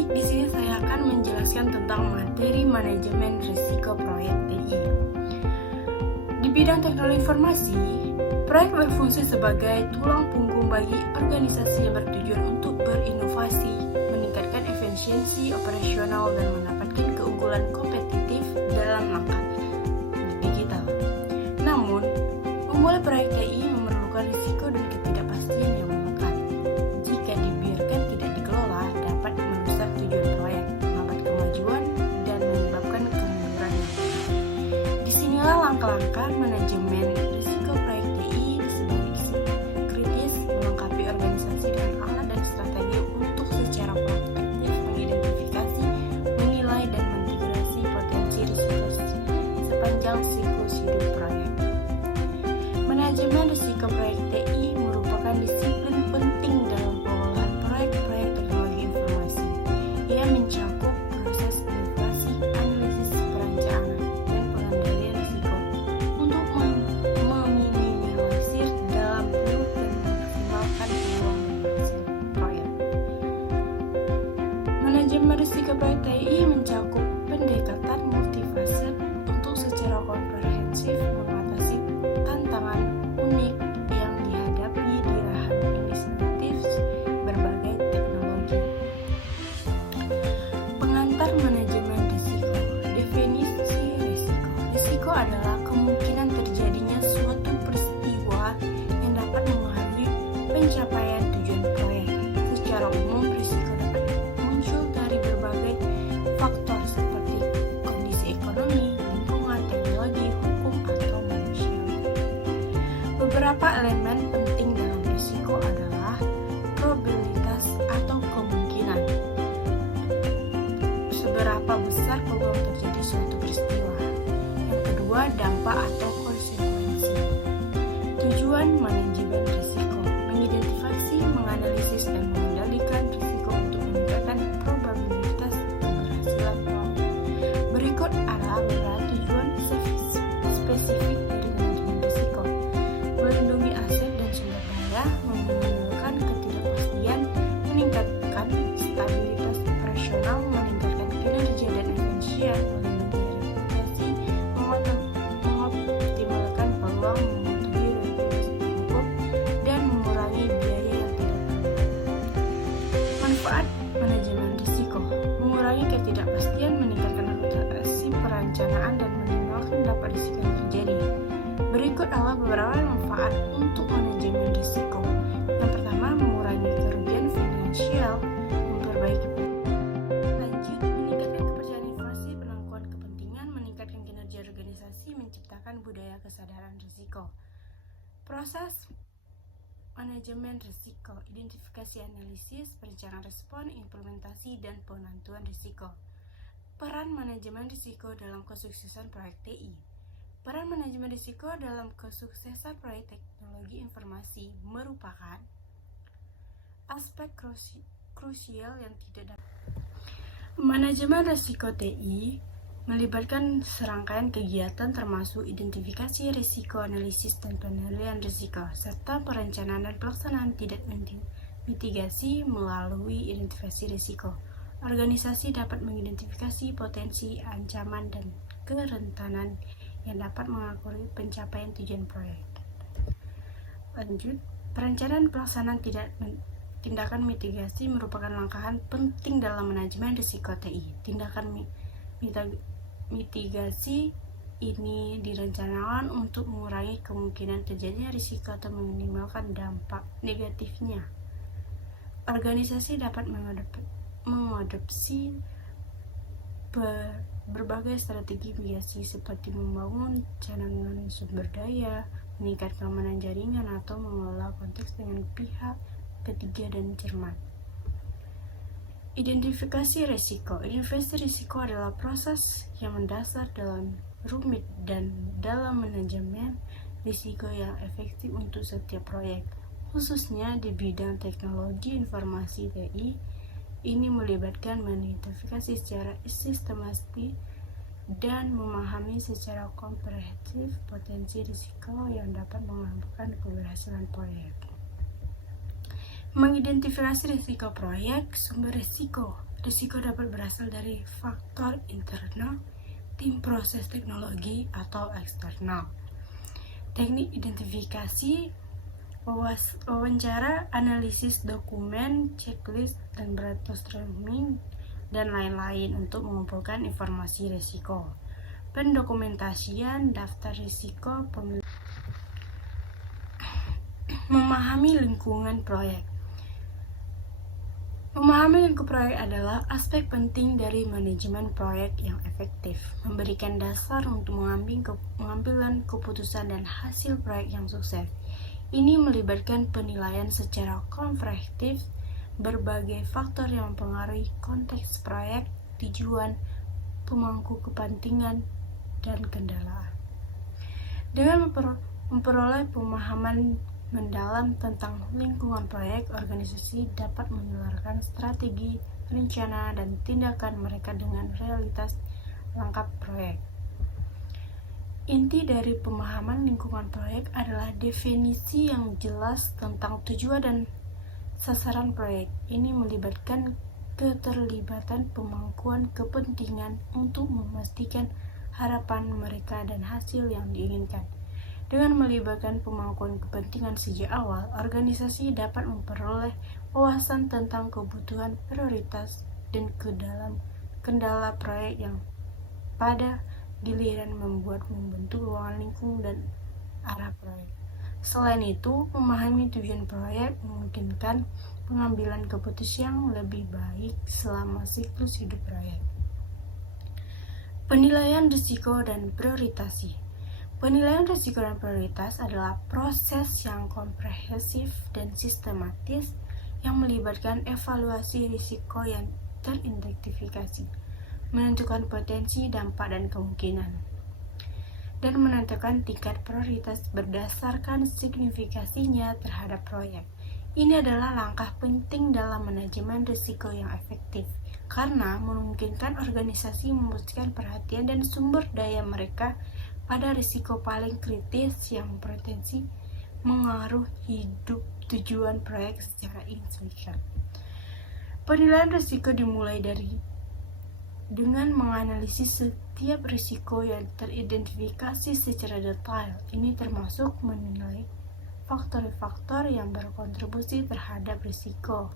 Baik, di sini saya akan menjelaskan tentang materi manajemen risiko proyek TI. Di bidang teknologi informasi, proyek berfungsi sebagai tulang punggung bagi organisasi yang bertujuan untuk berinovasi, meningkatkan efisiensi operasional, dan mendapatkan keunggulan kompetitif dalam langkah digital. Namun, memulai proyek TI memerlukan risiko dan ketidakpastian yang melekat. Jika dibiarkan tidak dikelola, dapat merusak tujuan proyek, menghambat kemajuan, dan menyebabkan kemunduran. Disinilah langkah-langkah manajemen risiko proyek TI sebagai kritis, melengkapi organisasi dengan alat dan strategi untuk secara proaktif mengidentifikasi, menilai, dan mengintegrasi potensi risiko sepanjang siklus hidup proyek. Manajemen risiko proyek TI merupakan disiplin penting dalam pengolahan proyek-proyek teknologi informasi. Ia mencakup proses evaluasi, analisis, perencanaan, dan pengendalian risiko untuk meminimalisir dalam dan memaksimalkan peluang berhasil proyek. Manajemen risiko proyek TI mencakup pendekatan multifase untuk secara komprehensif mengatasi tantangan unik yang dihadapi di lahan inisiatif berbagai teknologi. Pengantar manajemen risiko. Definisi risiko. Risiko adalah kemungkinan terjadinya suatu peristiwa yang dapat mempengaruhi pencapaian tujuan proyek. Secara umum, risiko dapat muncul dari berbagai faktor seperti kondisi ekonomi, lingkungan, teknologi, hukum, atau manusia. Beberapa elemen penting dalam risiko adalah probabilitas atau kemungkinan. Seberapa besar peluang terjadi suatu peristiwa. Yang kedua, dampak atau konsekuensi. Tujuan manajemen risiko: mengidentifikasi, menganalisis, dan mengendalikan risiko untuk meningkatkan probabilitas keberhasilan proyek. Berikut adalah beberapa tujuan spesifik dari manajemen risiko: melindungi aset dan sumber daya, meminimalkan ketidakpastian, meningkatkan stabilitas operasional, meningkatkan kinerja dan efisien, melindungi reputasi, mengoptimalkan peluang, mematuhi regulasi hukum, dan mengurangi biaya yang tidak perlu. Manfaat manajemen risiko: mengurangi ketidakpastian, meningkatkan akurasi perencanaan, dan meminimalkan dampak risiko yang terjadi. Berikut adalah beberapa manfaat untuk manajemen risiko. Yang pertama, mengurangi kerugian finansial, memperbaiki lanjut, meningkatkan kepercayaan informasi, penangguhan kepentingan, meningkatkan kinerja organisasi, menciptakan budaya kesadaran risiko. Proses manajemen risiko: identifikasi, analisis, perencanaan respon, implementasi, dan penentuan risiko. Peran manajemen risiko dalam kesuksesan proyek TI. Peran manajemen risiko dalam kesuksesan proyek teknologi informasi merupakan aspek krusial yang tidak dapat. Manajemen risiko TI melibatkan serangkaian kegiatan termasuk identifikasi risiko, analisis, dan penilaian risiko, serta perencanaan dan pelaksanaan tidak mitigasi melalui identifikasi risiko. Organisasi dapat mengidentifikasi potensi, ancaman, dan kerentanan yang dapat mengakhiri pencapaian tujuan proyek. Lanjut, perencanaan pelaksanaan tindakan mitigasi merupakan langkah penting dalam manajemen risiko TI. Tindakan mitigasi ini direncanakan untuk mengurangi kemungkinan terjadinya risiko atau meminimalkan dampak negatifnya. Organisasi dapat mengadopsi berbagai strategi mitigasi seperti membangun cadangan sumber daya, meningkatkan keamanan jaringan, atau mengelola konteks dengan pihak ketiga dan cermat. Identifikasi risiko. Identifikasi risiko adalah proses yang mendasar dalam rumit dan dalam manajemen risiko yang efektif untuk setiap proyek, khususnya di bidang teknologi informasi TI. Ini melibatkan mengidentifikasi secara sistematis dan memahami secara komprehensif potensi risiko yang dapat menghambat keberhasilan proyek. Mengidentifikasi risiko proyek. Sumber risiko. Risiko dapat berasal dari faktor internal, tim proses teknologi, atau eksternal. Teknik identifikasi, wawancara, analisis dokumen, checklist, dan brainstorming, dan lain-lain untuk mengumpulkan informasi risiko. Pendokumentasian daftar risiko memahami lingkungan proyek. Memahami lingkup proyek adalah aspek penting dari manajemen proyek yang efektif, memberikan dasar untuk pengambilan keputusan dan hasil proyek yang sukses. Ini melibatkan penilaian secara komprehensif berbagai faktor yang mempengaruhi konteks proyek, tujuan, pemangku kepentingan, dan kendala. Dengan memperoleh pemahaman mendalam tentang lingkungan proyek, organisasi dapat menyelaraskan strategi, rencana, dan tindakan mereka dengan realitas lengkap proyek. Inti dari pemahaman lingkungan proyek adalah definisi yang jelas tentang tujuan dan sasaran proyek. Ini melibatkan keterlibatan pemangkuan kepentingan untuk memastikan harapan mereka dan hasil yang diinginkan. Dengan melibatkan pemangkuan kepentingan sejak awal, organisasi dapat memperoleh wawasan tentang kebutuhan, prioritas, dan kendala proyek yang pada giliran membentuk ruang lingkung dan arah proyek. Selain itu, memahami tujuan proyek memungkinkan pengambilan keputusan yang lebih baik selama siklus hidup proyek. Penilaian risiko dan prioritasi. Penilaian risiko dan prioritas adalah proses yang komprehensif dan sistematis yang melibatkan evaluasi risiko yang teridentifikasi, menentukan potensi, dampak, dan kemungkinan, dan menentukan tingkat prioritas berdasarkan signifikasinya terhadap proyek. Ini adalah langkah penting dalam manajemen risiko yang efektif, karena memungkinkan organisasi memusatkan perhatian dan sumber daya mereka pada risiko paling kritis yang berpotensi mengaruh hidup tujuan proyek secara signifikan. Penilaian risiko dimulai dengan menganalisis setiap risiko yang teridentifikasi secara detail. Ini termasuk menilai faktor-faktor yang berkontribusi terhadap risiko,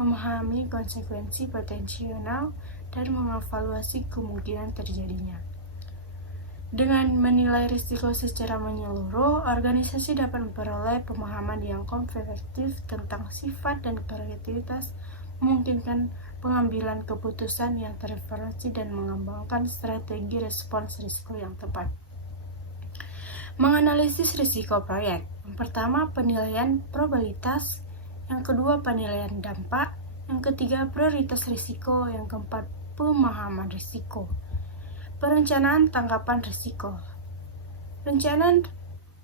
memahami konsekuensi potensial, dan mengevaluasi kemungkinan terjadinya. Dengan menilai risiko secara menyeluruh, organisasi dapat memperoleh pemahaman yang komprehensif tentang sifat dan karakteristik, memungkinkan pengambilan keputusan yang terreferensi dan mengembangkan strategi respons risiko yang tepat. Menganalisis risiko proyek. Yang pertama, penilaian probabilitas. Yang kedua, penilaian dampak. Yang ketiga, prioritas risiko. Yang keempat, pemahaman risiko. Perencanaan tanggapan risiko. Rencana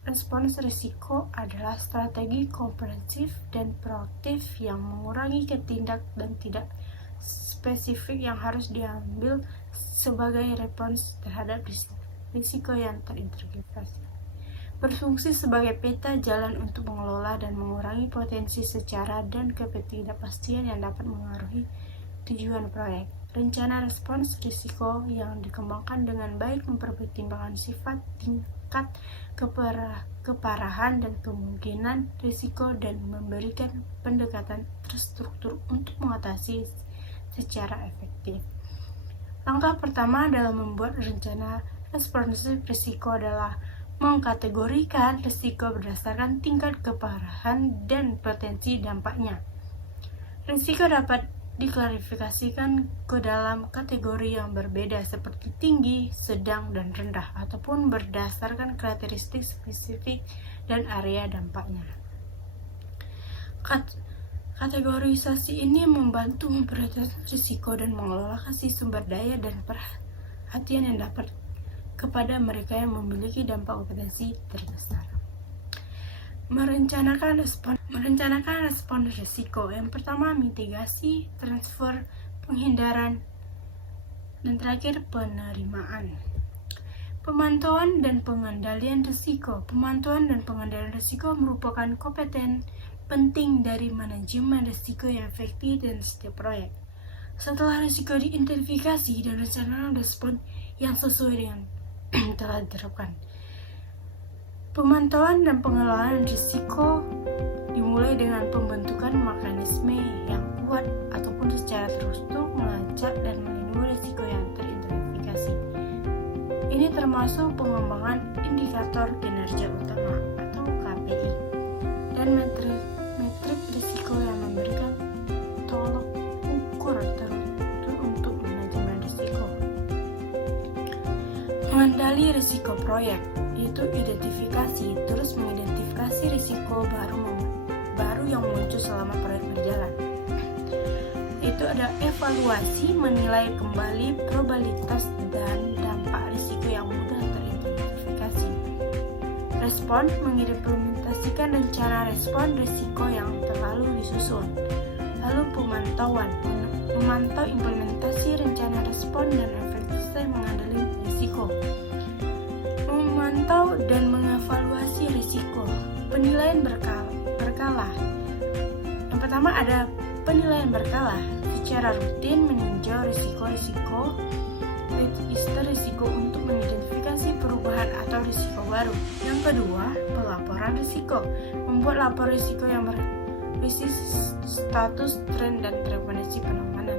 respons risiko adalah strategi komprehensif dan proaktif yang mengurangi ketindak dan tidak spesifik yang harus diambil sebagai respons terhadap risiko yang teridentifikasi. Berfungsi sebagai peta jalan untuk mengelola dan mengurangi potensi secara dan ketidakpastian yang dapat mengaruhi tujuan proyek. Rencana respons risiko yang dikembangkan dengan baik mempertimbangkan sifat, tingkat keparahan, dan kemungkinan risiko dan memberikan pendekatan terstruktur untuk mengatasi secara efektif. Langkah pertama dalam membuat rencana respons risiko adalah mengkategorikan risiko berdasarkan tingkat keparahan dan potensi dampaknya. Risiko dapat diklarifikasikan ke dalam kategori yang berbeda seperti tinggi, sedang, dan rendah, ataupun berdasarkan karakteristik spesifik dan area dampaknya. Kategorisasi ini membantu memprioritaskan risiko dan mengalokasi sumber daya dan perhatian yang dapat kepada mereka yang memiliki dampak potensi terbesar. Merencanakan respon risiko. Yang pertama, mitigasi, transfer, penghindaran, dan terakhir penerimaan. Pemantauan dan pengendalian risiko. Pemantauan dan pengendalian risiko merupakan komponen penting dari manajemen risiko yang efektif dan setiap proyek. Setelah risiko diidentifikasi dan rencana respon yang sesuai dengan telah diterapkan, pemantauan dan pengelolaan risiko dimulai dengan pembentukan mekanisme yang kuat ataupun secara terstruktur melacak dan melindungi risiko yang teridentifikasi. Ini termasuk pengembangan indikator kinerja utama atau KPI dan metrik risiko yang memberikan tolok ukur terukur untuk manajemen risiko. Mengendali risiko proyek yaitu identifikasi, terus mengidentifikasi risiko baru yang muncul selama proyek berjalan. Itu ada evaluasi, menilai kembali probabilitas dan dampak risiko yang mudah teridentifikasi. Respon, mengimplementasikan rencana respon risiko yang terlalu disusun. Lalu pemantauan, memantau implementasi rencana respon dan efektivitas mengendali risiko. Memantau dan mengevaluasi risiko. Penilaian berkala. Yang pertama ada penilaian berkala. Secara rutin meninjau risiko risiko untuk mengidentifikasi perubahan atau risiko baru. Yang kedua, pelaporan risiko. Membuat lapor risiko yang berisi status, tren, dan rekomendasi penanganan.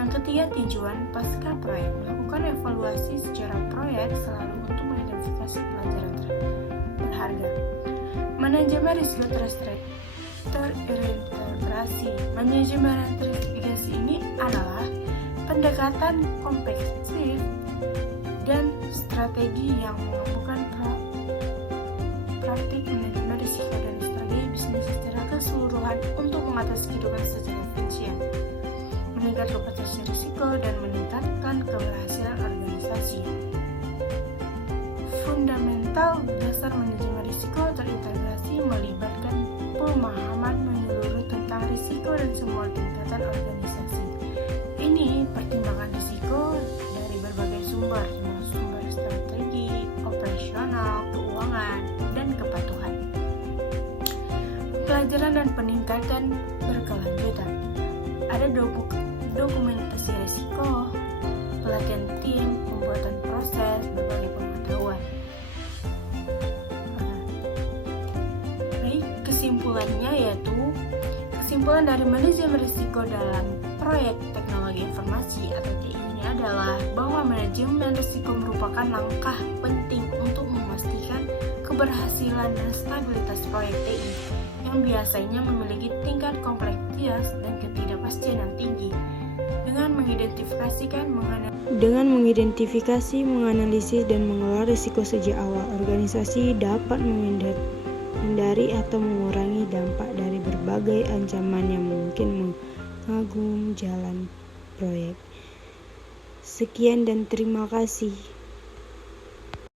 Yang ketiga, tinjauan pasca proyek. Melakukan evaluasi secara proyek selalu untuk mengidentifikasi pelajaran berharga. Manajemen risiko terintegrasi. Manajemen terintegrasi ini adalah pendekatan komprehensif dan strategi yang menggabungkan praktik manajemen risiko dan strategi bisnis secara keseluruhan untuk mengatasi kehidupan secara efisien, meningkatkan kapasitas risiko, dan meningkatkan keberhasilan organisasi. Fundamental dasar manajemen risiko terintegrasi melibatkan pemahaman menyeluruh tentang risiko dan semua tingkatan organisasi. Ini pertimbangan risiko dari berbagai sumber, sumber strategi, operasional, keuangan, dan kepatuhan. Pelajaran dan peningkatan berkelanjutan. Ada dokumentasi risiko, pelatihan tim, pembuatan proses, berbagai pengetahuan. Baik, kesimpulannya yaitu kesimpulan dari manajemen risiko dalam proyek teknologi informasi atau TI ini adalah bahwa manajemen risiko merupakan langkah penting untuk memastikan keberhasilan dan stabilitas proyek TI yang biasanya memiliki tingkat kompleksitas dan ketidakpastian yang tinggi. Dengan mengidentifikasi, menganalisis, dan mengelola risiko sejak awal, organisasi dapat menghindari atau mengurangi dampak dari berbagai ancaman yang mungkin mengganggu jalan proyek. Sekian dan terima kasih.